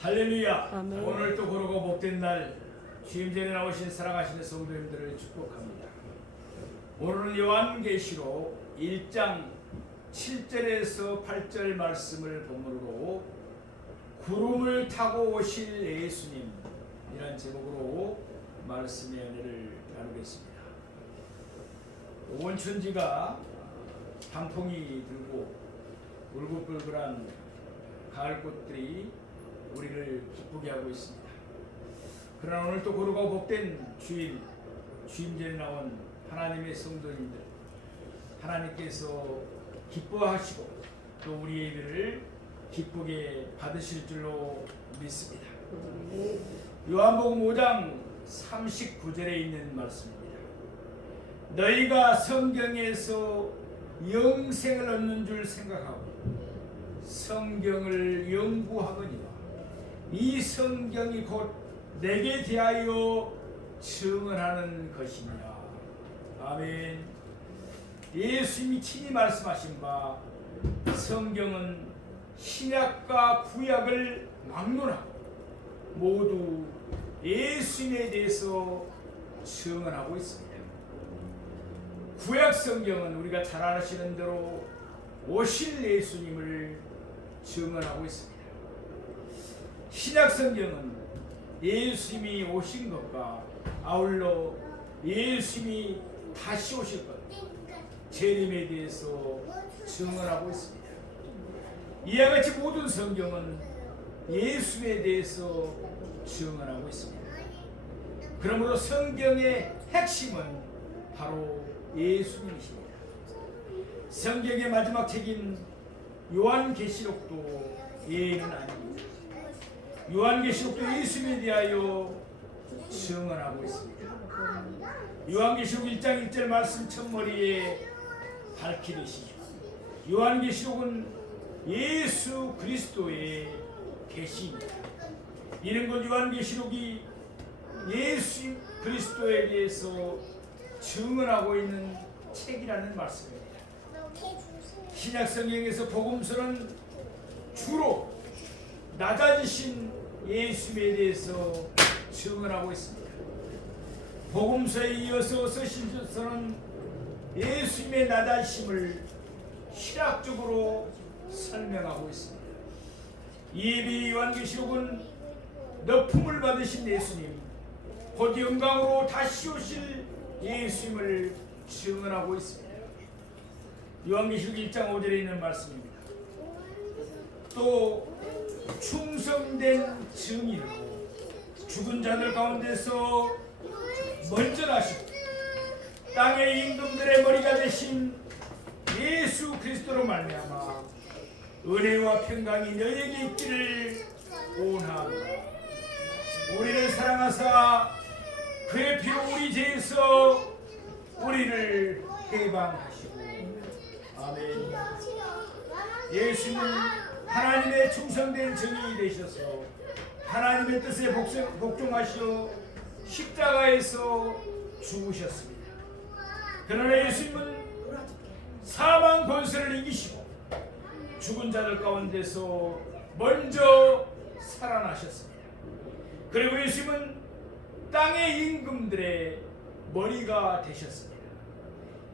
할렐루야. 아멘. 오늘 또 고르고 복된 날 주임 전에 나오신 사랑하시는 성도님들을 축복합니다. 오늘은 요한계시록 1장 7절에서 8절 말씀을 본문으로 구름을 타고 오실 예수님이란 제목으로 말씀의 은혜를 나누겠습니다. 온 천지가 단풍이 들고 울긋불긋한 가을꽃들이 우리를 기쁘게 하고 있습니다. 그러나 오늘 또 고르고 복된 주임 전에 나온 하나님의 성도님들, 하나님께서 기뻐하시고 또 우리의 예배를 기쁘게 받으실 줄로 믿습니다. 요한복음 5장 39절에 있는 말씀입니다. 너희가 성경에서 영생을 얻는 줄 생각하고 성경을 연구하거니와 이 성경이 곧 내게 대하여 증언하는 것이니라. 아멘. 예수님이 친히 말씀하신 바 성경은 신약과 구약을 막론하고 모두 예수님에 대해서 증언하고 있습니다. 구약 성경은 우리가 잘 아시는 대로 오실 예수님을 증언하고 있습니다. 신약 성경은 예수님이 오신 것과 아울러 예수님이 다시 오실 것, 재림에 대해서 증언하고 있습니다. 이와 같이 모든 성경은 예수님에 대해서 증언하고 있습니다. 그러므로 성경의 핵심은 바로 예수님이십니다. 성경의 마지막 책인 요한계시록도 예는 아닙니다. 요한계시록도 예수님에 대하여 증언하고 있습니다. 요한계시록 1장 1절 말씀 첫머리에 밝히듯이 요한계시록은 예수 그리스도의 계시입니다. 이는 곧 요한계시록이 예수 그리스도에 대해서 증언하고 있는 책이라는 말씀입니다. 신약 성경에서 복음서는 주로 낮아지신 예수님에 대해서 증언하고 있습니다. 복음서에 이어서 쓰신 저서는 예수님의 낮아지심을 신학적으로 설명하고 있습니다. 예비 요한계시록은 납품을 받으신 예수님, 곧 영광으로 다시 오실 예수님을 증언하고 있습니다. 요한계시록 1장 5절에 있는 말씀입니다. 또 충성된 증인으로 죽은 자들 가운데서 먼저 나시고 땅의 임금들의 머리가 되신 예수 그리스도로 말미암아 은혜와 평강이 너희에게 있기를 원하노라. 우리를 사랑하사 그의 피로 우리 죄에서 우리를 해방하시고. 아멘. 예수님은 하나님의 충성된 증인이 되셔서 하나님의 뜻에 복종하시어 십자가에서 죽으셨습니다. 그러나 예수님은 사망 권세를 이기시고 죽은 자들 가운데서 먼저 살아나셨습니다. 그리고 예수님은 땅의 임금들의 머리가 되셨습니다.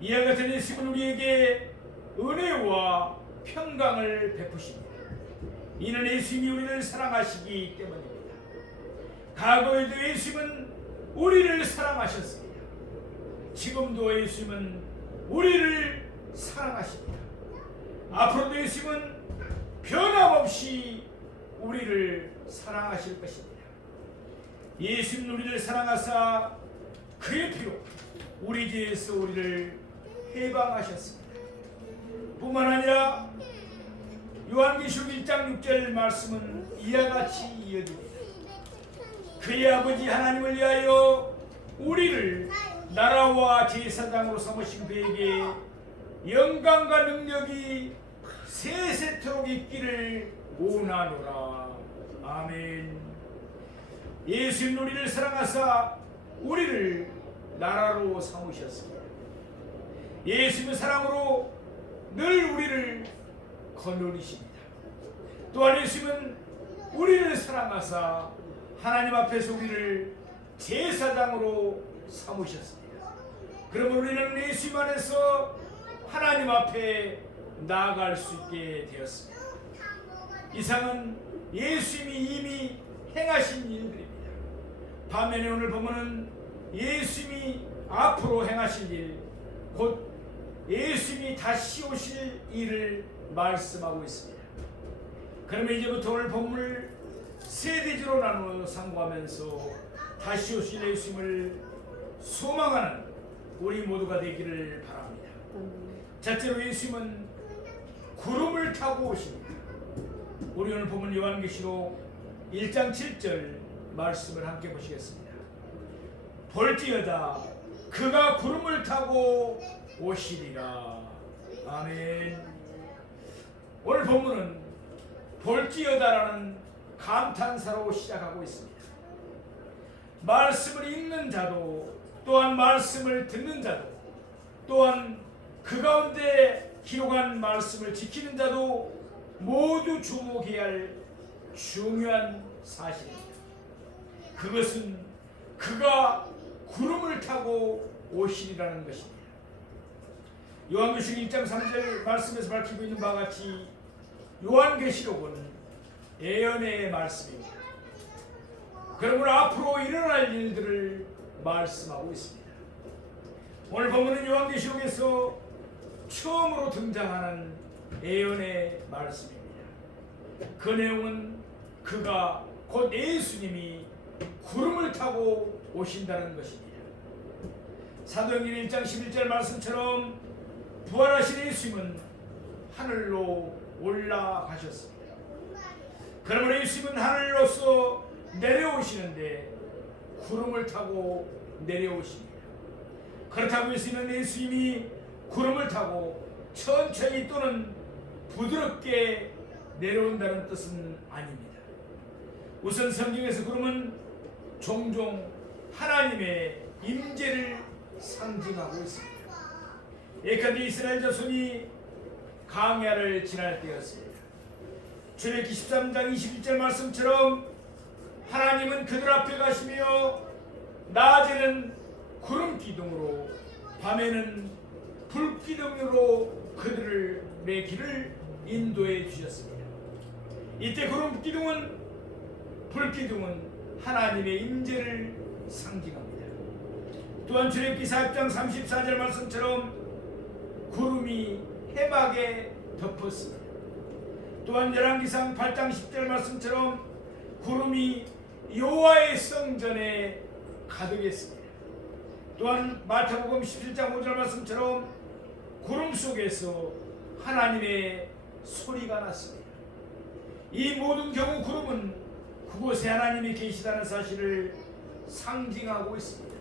이와 같은 예수님은 우리에게 은혜와 평강을 베푸십니다. 이는 예수님이 우리를 사랑하시기 때문입니다. 과거에도 예수님은 우리를 사랑하셨습니다. 지금도 예수님은 우리를 사랑하십니다. 앞으로도 예수님은 변함없이 우리를 사랑하실 것입니다. 예수님은 우리를 사랑하사 그의 피로 우리 죄에서 우리를 해방하셨습니다. 뿐만 아니라 요한계시록 1장 6절 말씀은 이와 같이 이어집니다. 그의 아버지 하나님을 위하여 우리를 나라와 제사장으로 삼으신 그에게 영광과 능력이 세세토록 있기를 원하노라. 아멘. 예수님 우리를 사랑하사 우리를 나라로 삼으셨습니다. 예수님의 사랑으로 늘 우리를 거느리십니다. 또한 예수님은 우리를 우리를 사랑하사 하나님 앞에서 우리를 제사장으로 삼으셨습니다. 그러면 우리는 예수님 안에서 하나님 앞에 나아갈 수 있게 되었습니다. 이상은 예수님이 이미 행하신 일들입니다. 반면에 오늘 보면은 예수님이 앞으로 행하실 일, 곧 예수님이 다시 오실 일을 말씀하고 있습니다. 그러면 이제부터 오늘 본문을 세 대지로 나누어 상고하면서 다시 오실 예수님을 소망하는 우리 모두가 되기를 바랍니다. 첫째로 예수님은 구름을 타고 오십니다. 우리 오늘 본문 요한계시록 1장 7절 말씀을 함께 보시겠습니다. 볼지어다 그가 구름을 타고 오시리라. 아멘. 오늘 본문은 볼지어다라는 감탄사로 시작하고 있습니다. 말씀을 읽는 자도 또한 말씀을 듣는 자도 또한 그 가운데 기록한 말씀을 지키는 자도 모두 주목해야 할 중요한 사실입니다. 그것은 그가 구름을 타고 오시리라는 것입니다. 요한계시록 1장 3절 말씀에서 밝히고 있는 바와 같이 요한계시록은 예언의 말씀입니다. 그러므로 앞으로 일어날 일들을 말씀하고 있습니다. 오늘 본문은 요한계시록에서 처음으로 등장하는 예언의 말씀입니다. 그 내용은 그가 곧 예수님이 구름을 타고 오신다는 것입니다. 사도행전 1장 11절 말씀처럼 부활하신 예수님은 하늘로 올라가셨습니다. 그러므로 예수님은 하늘로서 내려오시는데 구름을 타고 내려오십니다. 그렇다고 해서는 예수님이 구름을 타고 천천히 또는 부드럽게 내려온다는 뜻은 아닙니다. 우선 성경에서 구름은 종종 하나님의 임재를 상징하고 있습니다. 예컨대 이스라엘 자손이 광야를 지날 때였습니다. 출애굽기 13장 21절 말씀처럼 하나님은 그들 앞에 가시며 낮에는 구름 기둥으로 밤에는 불 기둥으로 그들의 길을 인도해 주셨습니다. 이때 구름 기둥은 불 기둥은 하나님의 임재를 상징합니다. 또한 출애굽기 4장 34절 말씀처럼 구름이 해막에 덮었습니다. 또한 열왕기상 8장 10절 말씀처럼 구름이 여호와의 성전에 가득했습니다. 또한 마태복음 17장 5절 말씀처럼 구름 속에서 하나님의 소리가 났습니다. 이 모든 경우 구름은 그곳에 하나님이 계시다는 사실을 상징하고 있습니다.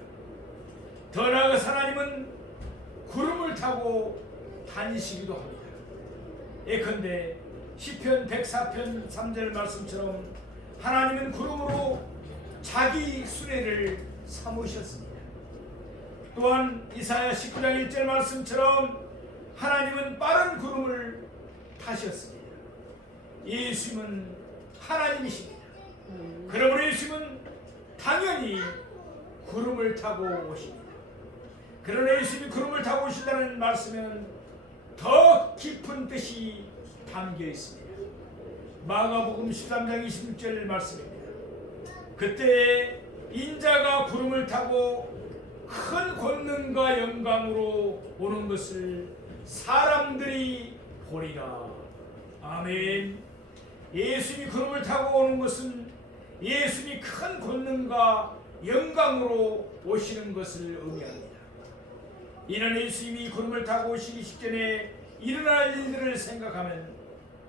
더 나아가 하나님은 구름을 타고 다니시기도 합니다. 예컨대 시편 104편 3절 말씀처럼 하나님은 구름으로 자기 수레를 삼으셨습니다. 또한 이사야 19장 1절 말씀처럼 하나님은 빠른 구름을 타셨습니다. 예수님은 하나님이십니다. 그러므로 예수님은 당연히 구름을 타고 오십니다. 그러나 예수님이 구름을 타고 오신다는 말씀은 더 깊은 뜻이 담겨 있습니다. 마가복음 13장 26절 말씀입니다. 그때 인자가 구름을 타고 큰 권능과 영광으로 오는 것을 사람들이 보리라. 아멘. 예수님이 구름을 타고 오는 것은 예수님이 큰 권능과 영광으로 오시는 것을 의미합니다. 이는 예수님이 구름을 타고 오시기 직전에 일어날 일들을 생각하면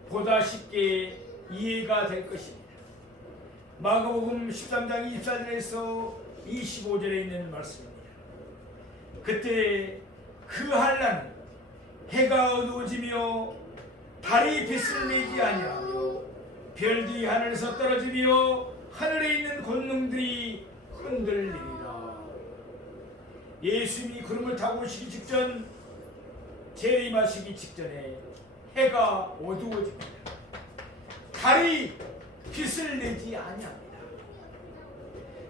보다 쉽게 이해가 될 것입니다. 마가복음 13장 24절에서 25절에 있는 말씀입니다. 그때 그 한라는 해가 어두워지며 달이 빛을 내지 아니하며 별들이 하늘에서 떨어지며 하늘에 있는 권능들이 흔들리리라. 예수님이 구름을 타고 오시기 직전, 재림하시기 직전에 해가 어두워집니다. 달이 빛을 내지 아니합니다.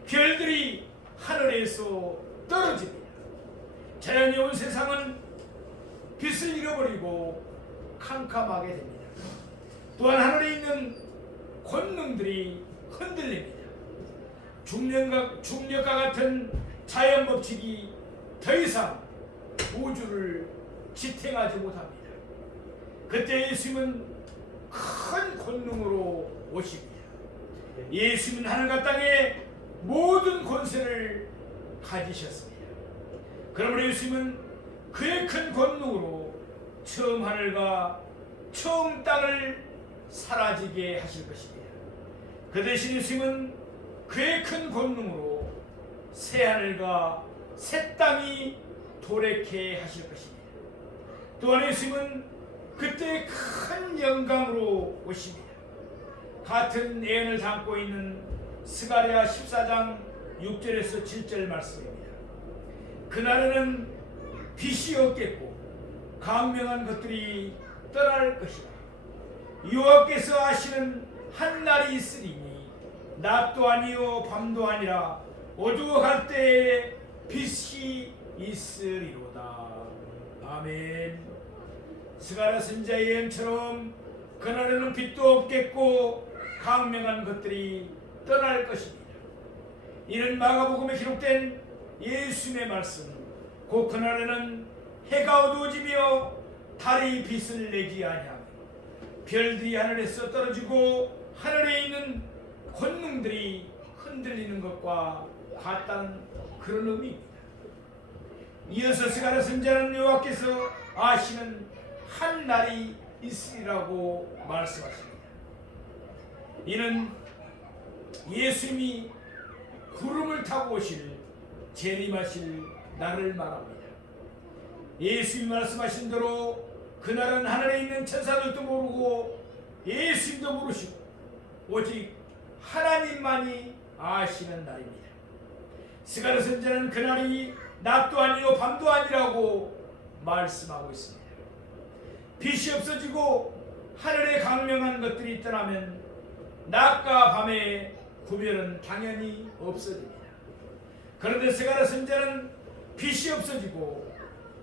별들이 하늘에서 떨어집니다. 자연이 온 세상은 빛을 잃어버리고 캄캄하게 됩니다. 또한 하늘에 있는 권능들이 흔들립니다. 중력과 같은 자연 법칙이 더 이상 우주를 지탱하지 못합니다. 그때 예수님은 큰 권능으로 오십니다. 예수님은 하늘과 땅의 모든 권세를 가지셨습니다. 그러므로 예수님은 그의 큰 권능으로 처음 하늘과 처음 땅을 사라지게 하실 것입니다. 그 대신 예수님은 그의 큰 권능으로 새 하늘과 새 땅이 도래케 하실 것입니다. 또한 예수님은 그때 큰 영광으로 오십니다. 같은 예언을 담고 있는 스가랴 14장 6절에서 7절 말씀입니다. 그날에는 빛이 없겠고 광명한 것들이 떠날 것이다. 여호와께서 하시는 한 날이 있으리니 낮도 아니요 밤도 아니라 어두워갈 때에 빛이 있으리로다. 아멘. 스가랴 선지자의 예언처럼 그날에는 빛도 없겠고 광명한 것들이 떠날 것입니다. 이는 마가복음에 기록된 예수님의 말씀, 곧 그날에는 해가 어두워지며 달이 빛을 내지 아니하며 별들이 하늘에서 떨어지고 하늘에 있는 권능들이 흔들리는 것과 같다는 그런 의미입니다. 이어서 스가랴 선지자는 여호와께서 아시는 한 날이 있으리라고 말씀하십니다. 이는 예수님이 구름을 타고 오실 재림하실 날을 말합니다. 예수님이 말씀하신 대로 그날은 하늘에 있는 천사들도 모르고 예수님도 모르시고 오직 하나님만이 아시는 날입니다. 스가랴 선지자는 그날이 낮도 아니요 밤도 아니라고 말씀하고 있습니다. 빛이 없어지고 하늘에 강명한 것들이 떠나면 낮과 밤의 구별은 당연히 없어집니다. 그런데 스가랴 선지자는 빛이 없어지고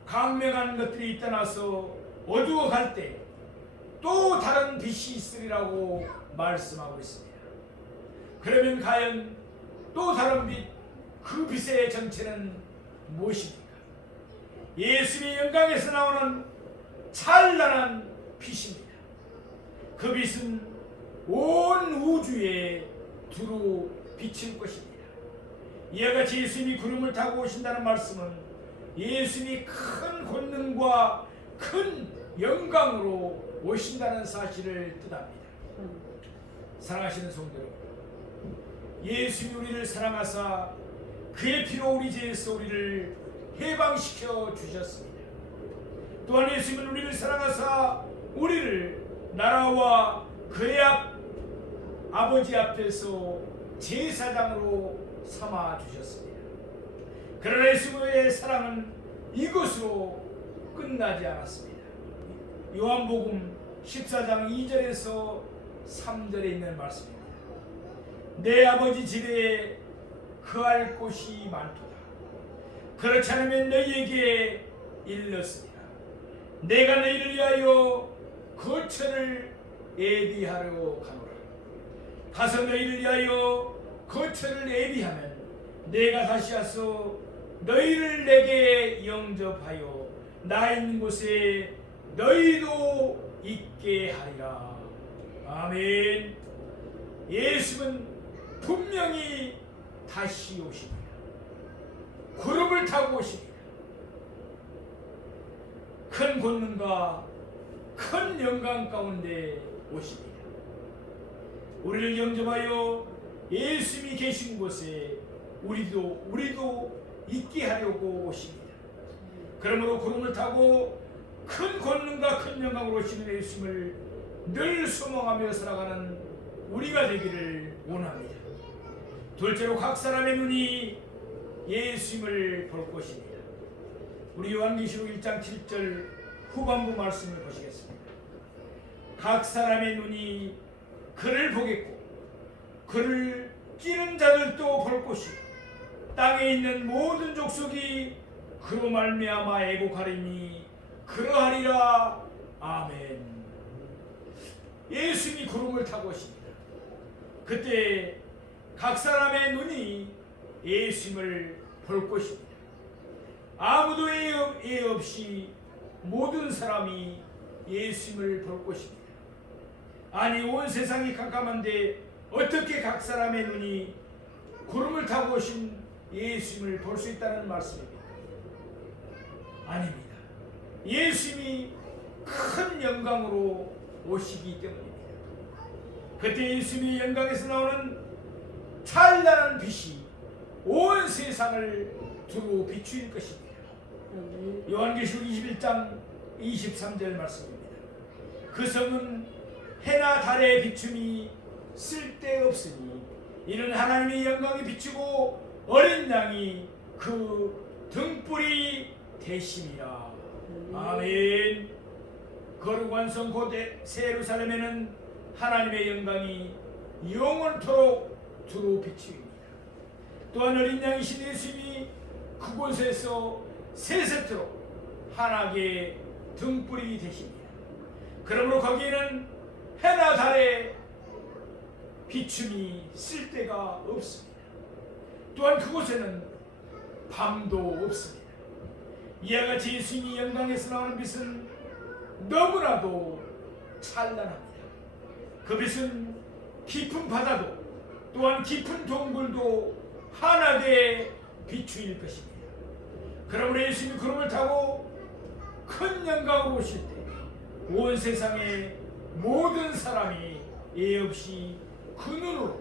강명한 것들이 떠나서 어두워갈 때 또 다른 빛이 있으리라고 말씀하고 있습니다. 그러면 과연 또 다른 빛, 그 빛의 정체는 무엇입니까? 예수님의 영광에서 나오는 찬란한 빛입니다. 그 빛은 온 우주에 두루 비칠 것입니다. 이와 같이 예수님이 구름을 타고 오신다는 말씀은 예수님이 큰 권능과 큰 영광으로 오신다는 사실을 뜻합니다. 사랑하시는 성도 여러분, 예수님이 우리를 사랑하사 그의 피로 우리 죄에서 우리를 해방시켜 주셨습니다. 또한 예수님은 우리를 사랑하사 우리를 나라와 그의 아버지 앞에서 제사장으로 삼아 주셨습니다. 그러나 예수님의 사랑은 이것으로 끝나지 않았습니다. 요한복음 14장 2절에서 3절에 있는 말씀입니다. 내 아버지 집에 거할 곳이 많도다. 그렇지 않으면 너희에게 일렀으리라. 내가 너희를 위하여 거처를 예비하러 가노라. 가서 너희를 위하여 거처를 예비하면 내가 다시 와서 너희를 내게 영접하여 나 있는 곳에 너희도 있게 하리라. 아멘. 예수는 분명히 다시 오십니다. 구름을 타고 오십니다. 큰 권능과 큰 영광 가운데 오십니다. 우리를 영접하여 예수님이 계신 곳에 우리도 있게 하려고 오십니다. 그러므로 구름을 타고 큰 권능과 큰 영광으로 오시는 예수님을 늘 소망하며 살아가는 우리가 되기를 원합니다. 둘째로 각 사람의 눈이 예수님을 볼 것입니다. 우리 요한계시록 1장 7절 후반부 말씀을 보시겠습니다. 각 사람의 눈이 그를 보겠고 그를 찌른 자들도 볼 것이요 땅에 있는 모든 족속이 그로 말미암아 애곡하리니 그러하리라. 아멘. 예수님이 구름을 타고 오십니다. 그때 각 사람의 눈이 예수님을 볼 것입니다. 아무도 예 없이 모든 사람이 예수님을 볼 것입니다. 아니, 온 세상이 캄캄한데 어떻게 각 사람의 눈이 구름을 타고 오신 예수님을 볼 수 있다는 말씀입니다. 아닙니다. 예수님이 큰 영광으로 오시기 때문입니다. 그때 예수님이 영광에서 나오는 찬란한 빛이 온 세상을 두루 비추일 것입니다. 요한계시록 21장 23절 말씀입니다. 그 성은 해나 달의 비춤이 쓸데없으니 이는 하나님의 영광이 비추고 어린 양이 그 등불이 되심이라. 아멘. 거룩한 성 곧 새 예루살렘에는 하나님의 영광이 영원토록 두루 비추입니다. 또한 어린 양이신 예수님이 그곳에서 세세토록 환하게 등불이 되십니다. 그러므로 거기에는 해나 달의 비춤이 쓸데가 없습니다. 또한 그곳에는 밤도 없습니다. 이와 같이 예수님이 영광에서 나오는 빛은 너무나도 찬란합니다. 그 빛은 깊은 바다도 또한 깊은 동굴도 환하게 비추일 것입니다. 그러므로 예수님이 구름을 타고 큰 영광으로 오실 때 온 세상의 모든 사람이 예 없이 그 눈으로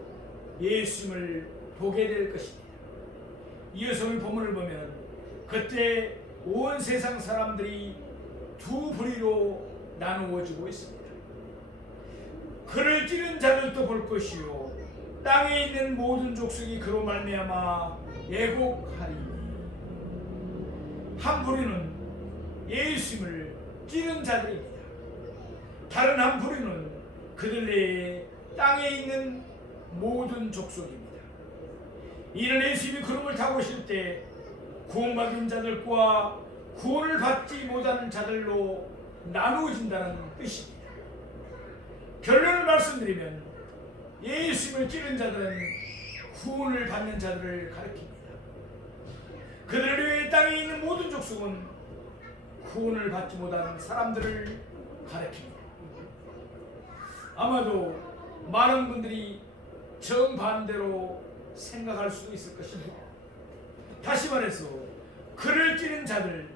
예수님을 보게 될 것입니다. 이어서 오늘 본문을 보면 그때 온 세상 사람들이 두 부리로 나누어지고 있습니다. 그를 찌른 자들도 볼 것이요 땅에 있는 모든 족속이 그로 말미암아 애곡하리니. 한 부류는 예수님을 찌른 자들입니다. 다른 한 부류는 그들 내에 땅에 있는 모든 족속입니다. 이는 예수님이 구름을 타고 오실 때 구원받은 자들과 구원을 받지 못하는 자들로 나누어진다는 뜻입니다. 결론을 말씀드리면 예수님을 찌른 자들은 구원을 받는 자들을 가리킵니다. 그들을 위해 땅에 있는 모든 족속은 구원을 받지 못하는 사람들을 가리킵니다. 아마도 많은 분들이 정반대로 생각할 수도 있을 것입니다. 다시 말해서 그를 찌른 자들,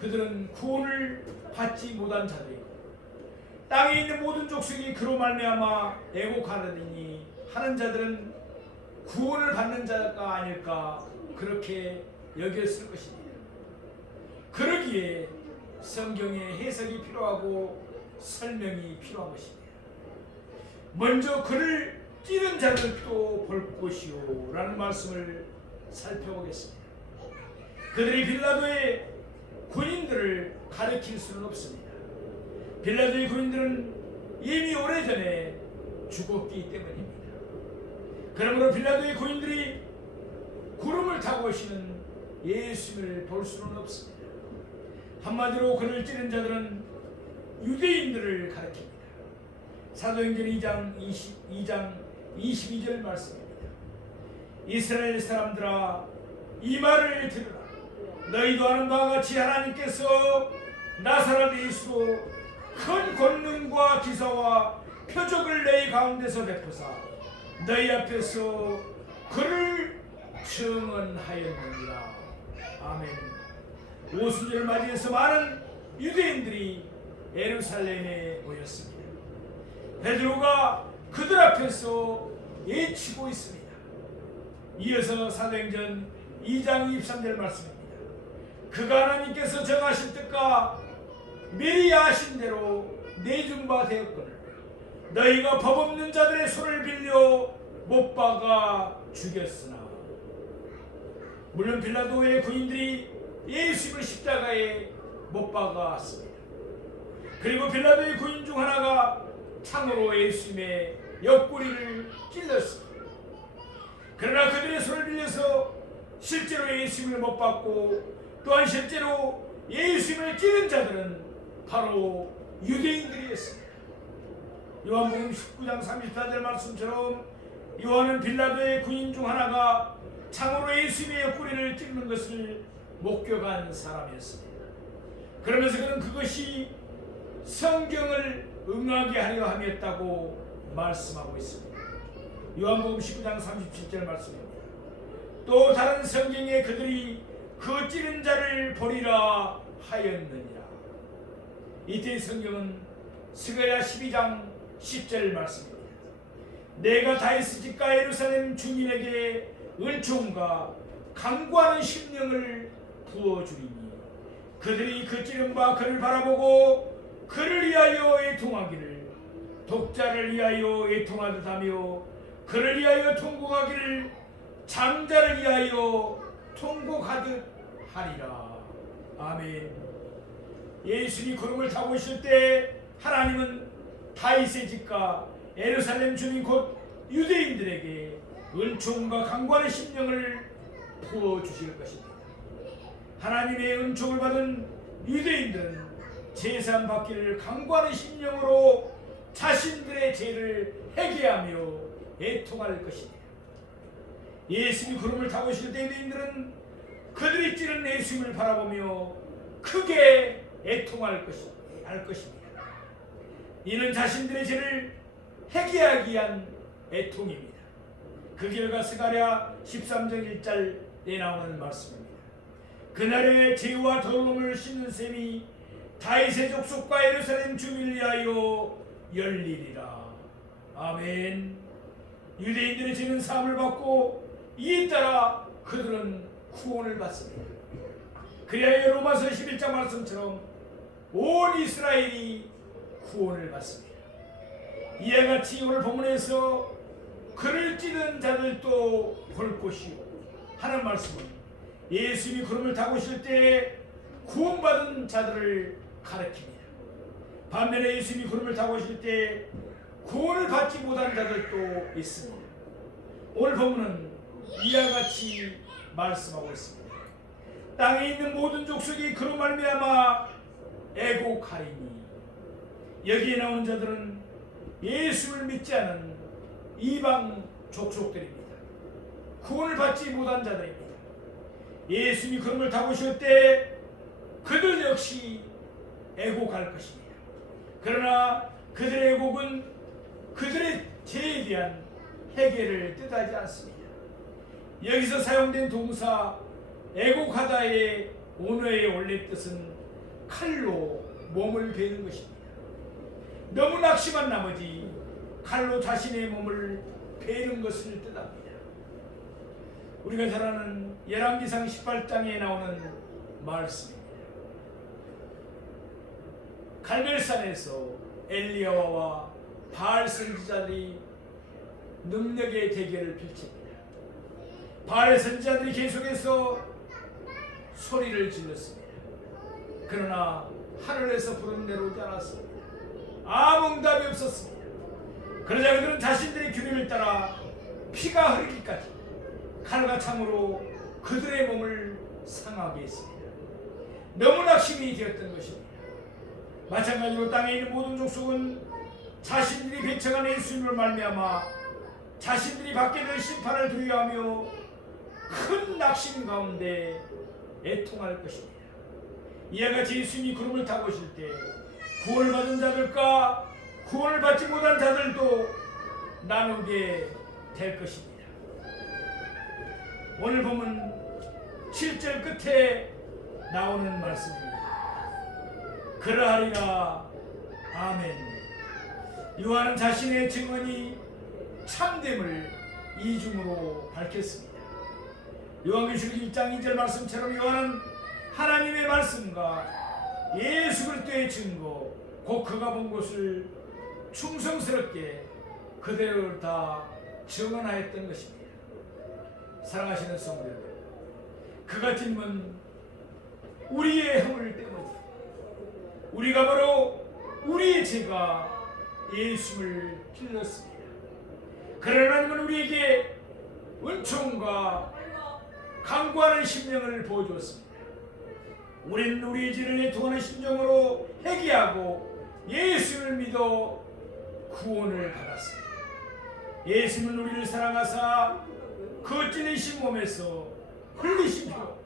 그들은 구원을 받지 못한 자들이고 땅에 있는 모든 족속이 그로 말미암아 애곡하느니 하는 자들은 구원을 받는 자가 아닐까 그렇게 여겼을 것입니다. 그러기에 성경의 해석이 필요하고 설명이 필요한 것입니다. 먼저 그를 찌른 자들도 볼 것이요 라는 말씀을 살펴보겠습니다. 그들이 빌라도의 군인들을 가리킬 수는 없습니다. 빌라도의 군인들은 이미 오래전에 죽었기 때문입니다. 그러므로 빌라도의 군인들이 구름을 타고 오시는 예수님을 볼 수는 없습니다. 한마디로 그를 찌른 자들은 유대인들을 가리킵니다. 사도행전 2장 22절 말씀입니다. 이스라엘 사람들아 이 말을 들으라. 너희도 아는 바와 같이 하나님께서 나사렛 예수로 큰 권능과 기사와 표적을 너희 가운데서 베푸사 너희 앞에서 그를 증언하였느니라. 아멘. 오순절을 맞이해서 많은 유대인들이 예루살렘에 모였습니다. 베드로가 그들 앞에서 예치고 있습니다. 이어서 사도행전 2장 23절 말씀입니다. 그가 하나님께서 정하신 뜻과 미리 아신 대로 내준 바 되었거늘 너희가 법 없는 자들의 손을 빌려 못 박아 죽였으나. 물론 빌라도의 군인들이 예수님을 십자가에 못 박았습니다. 그리고 빌라도의 군인 중 하나가 창으로 예수님의 옆구리를 찔렀습니다. 그러나 그들의 손을 빌려서 실제로 예수님을 못 받고 또한 실제로 예수님을 찌른 자들은 바로 유대인들이었습니다. 요한복음 19장 34절 말씀처럼 요한은 빌라도의 군인 중 하나가 창으로 예수님의 옆구리를 찌르는 것을 목격한 사람이었습니다. 그러면서 그는 그것이 성경을 응하게 하려 함이었다고 말씀하고 있습니다. 요한복음 19장 37절 말씀입니다. 또 다른 성경에 그들이 그 찌른 자를 보리라 하였느니라. 이때 성경은 스가랴 12장 10절 말씀입니다. 내가 다윗의 집과 예루살렘 주민에게 은총과 강구하는 심령을 부어주리니 그들이 그 찌름과 그를 바라보고 그를 위하여 애통하기를 독자를 위하여 애통하듯 하며 그를 위하여 통곡하기를 장자를 위하여 통곡하듯 하리라. 아멘. 예수님이 구름을 타고 오실 때 하나님은 다윗의 집과 예루살렘 주민 곧 유대인들에게 은총과 강구하는 심령을 부어주실 것입니다. 하나님의 은총을 받은 유대인들은 제사함 받기를 강구하는 심령으로 자신들의 죄를 회개하며 애통할 것입니다. 예수님이 구름을 타고 오실 때 유대인들은 그들이 찌른 예수님을 바라보며 크게 애통할 것입니다. 이는 자신들의 죄를 회개하기 위한 애통입니다. 그 결과 스가랴 13장 1절에 나오는 말씀입니다. 그날의 죄와 더러움을 씻는 셈이 다윗의 족속과 예루살렘 주민을 위하여 열리리라. 아멘. 유대인들의 죄는 사함을 받고 이에 따라 그들은 구원을 받습니다. 그리하여 로마서 11장 말씀처럼 온 이스라엘이 구원을 받습니다. 이와 같이 오늘 본문에서 그를 찌른 자들도 볼 것이요 하는 말씀은 예수님이 구름을 타고 오실 때 구원받은 자들을 가리킵니다. 반면에 예수님이 구름을 타고 오실 때 구원을 받지 못한 자들도 있습니다. 오늘 본문은 이와 같이 말씀하고 있습니다. 땅에 있는 모든 족속이 그로 말미암아 애곡하리니. 여기에 나온 자들은 예수를 믿지 않은 이방 족속들입니다. 구원을 받지 못한 자들입니다. 예수님이 구름을 타고 오실 때 그들 역시 애곡할 것입니다. 그러나 그들의 애곡은 그들의 죄에 대한 회개를 뜻하지 않습니다. 여기서 사용된 동사 애곡하다의 원어의 원래 뜻은 칼로 몸을 베는 것입니다. 너무 낙심한 나머지 칼로 자신의 몸을 베는 것을 뜻합니다. 우리가 잘 아는 열왕기상 18장에 나오는 말씀입니다. 갈멜산에서 엘리야와 바알 선지자들이 능력의 대결을 펼칩니다. 바알 선지자들이 계속해서 소리를 질렀습니다. 그러나 하늘에서 불은 내려오지 않았습니다. 아무 응답이 없었습니다. 그러자 그들은 자신들의 규례를 따라 피가 흐르기까지 칼과 창으로 그들의 몸을 상하게 했습니다. 너무 낙심이 되었던 것입니다. 마찬가지로 땅에 있는 모든 족속은 자신들이 배척한 예수님을 말미암아 자신들이 받게 될 심판을 두려워하며 큰 낙심 가운데 애통할 것입니다. 이와 같이 예수님이 구름을 타고 오실 때 구원을 받은 자들과 구원을 받지 못한 자들도 나누게 될 것입니다. 오늘 보면 7절 끝에 나오는 말씀입니다. 그러하리라. 아멘. 요한은 자신의 증언이 참됨을 이중으로 밝혔습니다. 요한계시록 1장 2절 말씀처럼 요한은 하나님의 말씀과 예수 그리스도의 증거 곧 그가 본 것을 충성스럽게 그대로 다 증언하였던 것입니다. 사랑하시는 성도 여러분, 그가 짊은 우리의 허물 때문에 우리가 바로 우리의 죄가 예수를 찔렀습니다. 그러나 하나님은 우리에게 은총과 강구하는 심령을 보여주었습니다. 우리는 우리의 죄를 내통하는 심정으로 회개하고 예수를 믿어 구원을 받았습니다. 예수는 우리를 사랑하사 그 찔리신 몸에서 흘리신 피로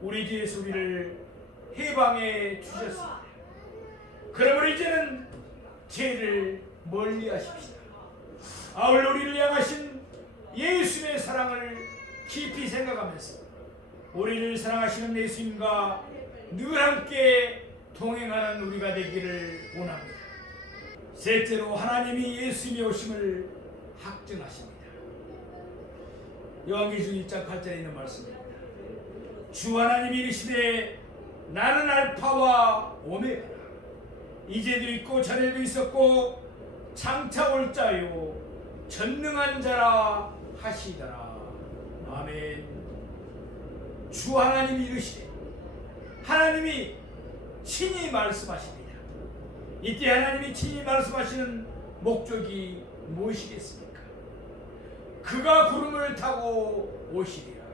우리 죄의 소리를 해방해 주셨습니다. 그러므로 이제는 죄를 멀리 하십시다. 아울러 우리를 향하신 예수의 사랑을 깊이 생각하면서 우리를 사랑하시는 예수님과 늘 함께 동행하는 우리가 되기를 원합니다. 셋째로 하나님이 예수님의 오심을 확증하십니다. 요한계시록 1장 8절에 있는 말씀입니다. 주 하나님이 이르시되 나는 알파와 오메가라. 이제도 있고 전에도 있었고 장차 올 자요 전능한 자라 하시더라. 아멘. 주 하나님이 이르시되, 하나님이 친히 말씀하십니다. 이때 하나님이 친히 말씀하시는 목적이 무엇이겠습니까? 그가 구름을 타고 오시리라.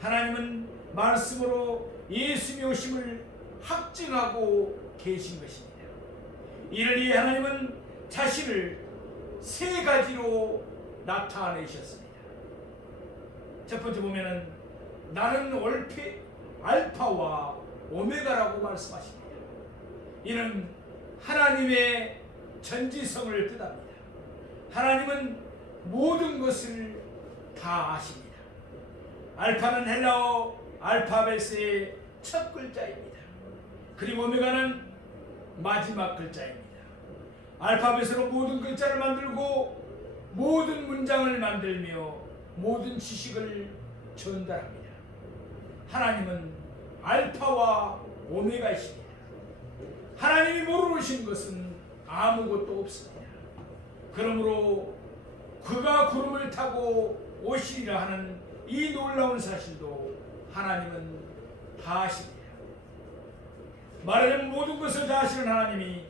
하나님은 말씀으로 예수님의 오심을 확증하고 계신 것입니다. 이를 위해 하나님은 자신을 세 가지로 나타내셨습니다. 첫 번째 보면은 나는 알파와 오메가라고 말씀하십니다. 이는 하나님의 전지성을 뜻합니다. 하나님은 모든 것을 다 아십니다. 알파는 헬라어 알파벳의 첫 글자입니다. 그리고 오메가는 마지막 글자입니다. 알파벳으로 모든 글자를 만들고 모든 문장을 만들며 모든 지식을 전달합니다. 하나님은 알파와 오메가이십니다. 하나님이 모르신 것은 아무것도 없습니다. 그러므로 그가 구름을 타고 오시리라 하는 이 놀라운 사실도 하나님은 다 아십니다. 말하자면 모든 것을 다 아시는 하나님이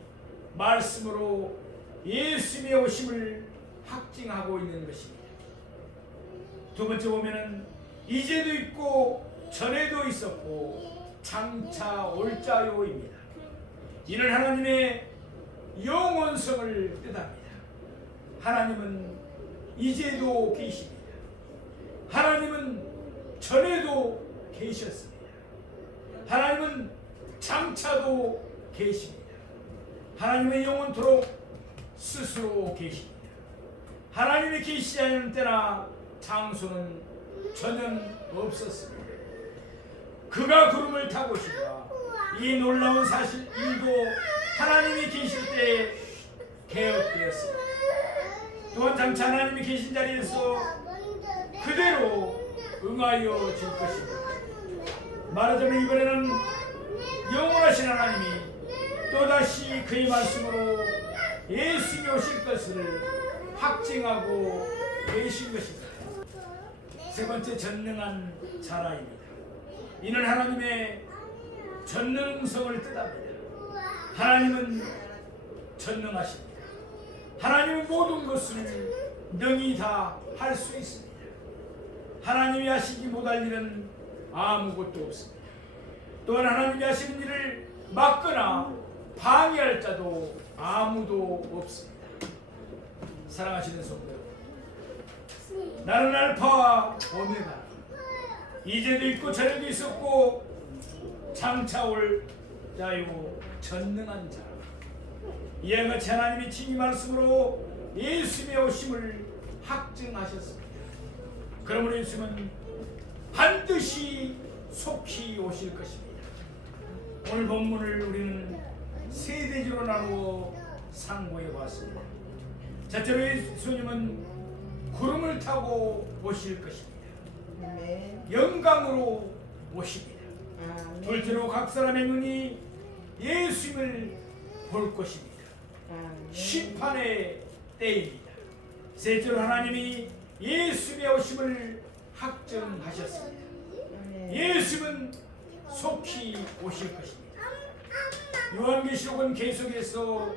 말씀으로 예수님의 오심을 확증하고 있는 것입니다. 두 번째 보면은 이제도 있고 전에도 있었고 장차 올 자요입니다. 이는 하나님의 영원성을 뜻합니다. 하나님은 이제도 계십니다. 하나님은 전에도 계셨습니다. 하나님은 장차도 계십니다. 하나님은 영원토록 스스로 계십니다. 하나님이 계시지 않는 때나 장소는 전혀 없었습니다. 그가 구름을 타고 오시다. 이 놀라운 사실 일도 하나님이 계실 때 개혁되었습니다. 또한 장차 하나님이 계신 자리에서 그대로 응하여 줄 것입니다. 말하자면 이번에는 영원하신 하나님이 또다시 그의 말씀으로 예수님이 오실 것을 확증하고 계신 것입니다. 세 번째, 전능한 자라입니다. 이는 하나님의 전능성을 뜻합니다. 하나님은 전능하십니다. 하나님은 모든 것을 능히 다 할 수 있습니다. 하나님이 하시지 못할 일은 아무것도 없습니다. 또한 하나님이 하시는 일을 막거나 방해할 자도 아무도 없습니다. 사랑하시는 성도 여러분, 나는 알파와 오메가, 이제도 있고 전에도 있었고 장차 올 자요 전능한 자. 이와 같이 하나님이 친히 말씀으로 예수님의 오심을 확증하셨습니다. 그러므로 예수님은 반드시 속히 오실 것입니다. 오늘 본문을 우리는 세 대지로 나누어 상고해 보았습니다. 첫째로 예수님은 구름을 타고 오실 것입니다. 영광으로 오십니다. 둘째로 각 사람의 눈이 예수님을 볼 것입니다. 심판의 때입니다. 셋째로 하나님이 예수님의 오심을 확정하셨습니다. 예수님은 속히 오실 것입니다. 요한계시록은 계속해서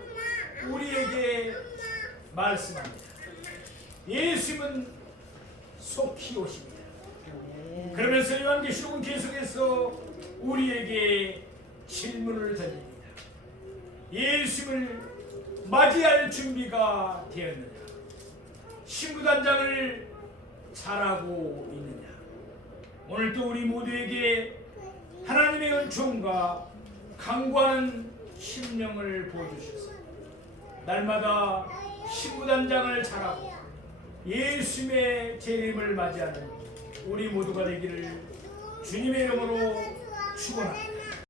우리에게 말씀합니다. 예수님은 속히 오십니다. 그러면서 요한계시록은 계속해서 우리에게 질문을 던집니다. 예수님을 맞이할 준비가 되었느냐? 신부단장을 잘하고 있느냐? 오늘도 우리 모두에게 하나님의 은총과 강구하는 심령을 부어주셔서 날마다 신부단장을 잘하고 예수님의 재림을 맞이하는 우리 모두가 되기를 주님의 이름으로 축원합니다.